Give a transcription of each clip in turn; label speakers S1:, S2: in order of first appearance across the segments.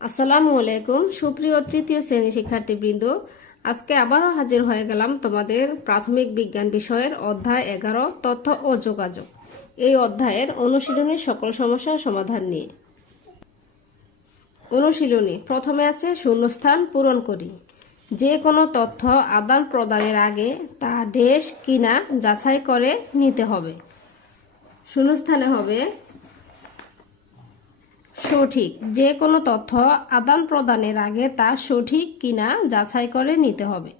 S1: আসসালামু আলাইকুম। সুপ্রিয় তৃতীয় শ্রেণি শিক্ষার্থীবৃন্দ, আজকে আবারও হাজির হয়ে গেলাম তোমাদের প্রাথমিক বিজ্ঞান বিষয়ের অধ্যায় এগারো, তথ্য ও যোগাযোগ। এই অধ্যায়ের অনুশীলনী সকল সমস্যার সমাধান নিয়ে। অনুশীলনী প্রথমে আছে শূন্যস্থান পূরণ করি। যে কোনো তথ্য আদান প্রদানের আগে তা দেশ কিনা যাচাই করে নিতে হবে। শূন্যস্থানে হবে সঠিক। যে কোনো তথ্য আদান প্রদানের আগে তা সঠিক কিনা যাচাই করে নিতে হবে।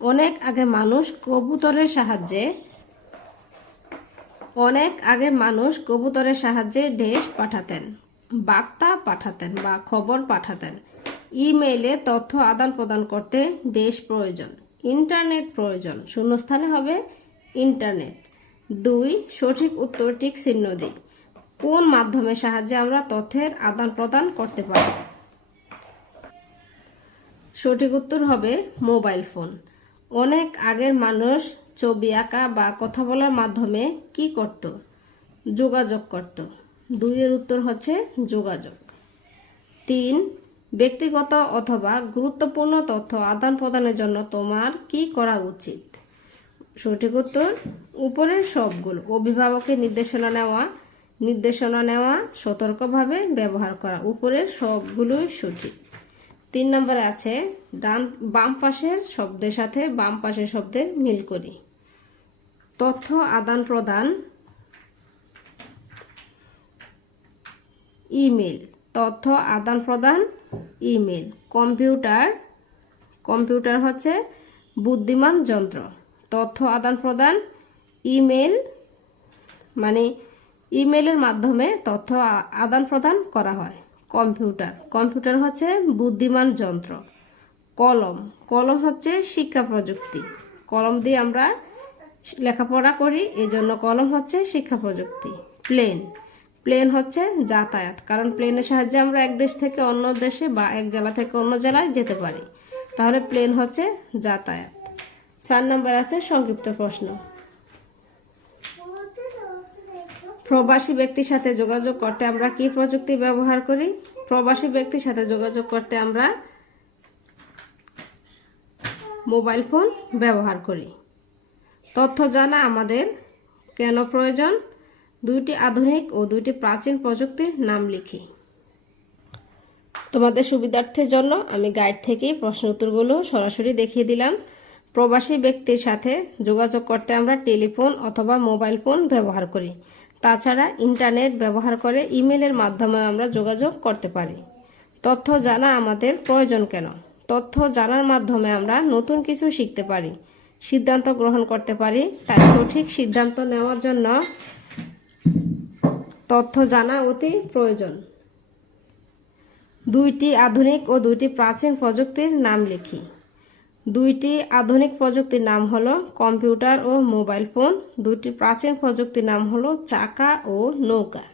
S1: অনেক আগে মানুষ কবুতরের সাহায্যে অনেক আগে মানুষ কবুতরের সাহায্যে দেশ পাঠাতেন, বার্তা পাঠাতেন বা খবর পাঠাতেন। ইমেইলে তথ্য আদান প্রদান করতে দেশ প্রয়োজন, ইন্টারনেট প্রয়োজন। শূন্যস্থানে হবে ইন্টারনেট। দুই, সঠিক উত্তর উত্তরটি চিহ্ন দিই কোন মাধ্যমের সাহায্যে আমরা তথ্যের আদান প্রদান করতে পারি? সঠিক উত্তর হবে মোবাইল ফোন। অনেক আগের মানুষ ছবি আঁকা বা কথা বলার মাধ্যমে কি করত? যোগাযোগ করত। দুইয়ের উত্তর হচ্ছে যোগাযোগ। তিন, ব্যক্তিগত অথবা গুরুত্বপূর্ণ তথ্য আদান প্রদানের জন্য তোমার কি করা উচিত? সঠিক উত্তর, উপরের সবগুলো। অভিভাবকের নির্দেশনা নেওয়া নির্দেশনা নেওয়া, সতর্কভাবে ব্যবহার করা। উপরের সবগুলোই সঠিক। তিন নম্বরে আছে, ডান, বাম পাশের শব্দের সাথে বাম পাশের শব্দের মিল করি। তথ্য আদান প্রদান, ইমেল। তথ্য আদান প্রদান, ইমেল। কম্পিউটার কম্পিউটার হচ্ছে বুদ্ধিমান যন্ত্র। তথ্য আদান প্রদান, ইমেল মানে ইমেলের মাধ্যমে তথ্য আদান প্রদান করা হয়। কম্পিউটার। কম্পিউটার হচ্ছে বুদ্ধিমান যন্ত্র। কলম। কলম হচ্ছে শিক্ষা প্রযুক্তি। কলম দিয়ে আমরা লেখাপড়া করি এই জন্য কলম হচ্ছে শিক্ষা প্রযুক্তি। প্লেন। প্লেন হচ্ছে যাতায়াত। কারণ প্লেনের সাহায্যে আমরা এক দেশ থেকে অন্য দেশে বা এক জেলা থেকে অন্য জেলায় যেতে পারি। তাহলে প্লেন হচ্ছে যাতায়াত। চার নম্বর আছে সংক্ষিপ্ত প্রশ্ন। প্রবাসী ব্যক্তির সাথে যোগাযোগ করতে আমরা কি প্রযুক্তি ব্যবহার করি? প্রবাসী ব্যক্তির সাথে যোগাযোগ করতে আমরা মোবাইল ফোন ব্যবহার করি। তথ্য জানা আমাদের কেন প্রয়োজন? দুইটি আধুনিক ও দুইটি প্রাচীন প্রযুক্তির নাম লিখি। তোমাদের সুবিধার্থের জন্য আমি গাইড থেকেই প্রশ্ন উত্তরগুলো সরাসরি দেখিয়ে দিলাম। প্রবাসী ব্যক্তির সাথে যোগাযোগ করতে আমরা টেলিফোন অথবা মোবাইল ফোন ব্যবহার করি। তাছাড়া ইন্টারনেট ব্যবহার করে ইমেলের মাধ্যমে আমরা যোগাযোগ করতে পারি। তথ্য জানা আমাদের প্রয়োজন কেন? তথ্য জানার মাধ্যমে আমরা নতুন কিছু শিখতে পারি, সিদ্ধান্ত গ্রহণ করতে পারি, তাই সঠিক সিদ্ধান্ত নেওয়ার জন্য তথ্য জানা অতি প্রয়োজন। দুইটি আধুনিক ও দুইটি প্রাচীন প্রযুক্তির নাম লিখি। দুইটি আধুনিক প্রযুক্তির নাম হল কম্পিউটার ও মোবাইল ফোন। দুইটি প্রাচীন প্রযুক্তির নাম হল চাকা ও নৌকা।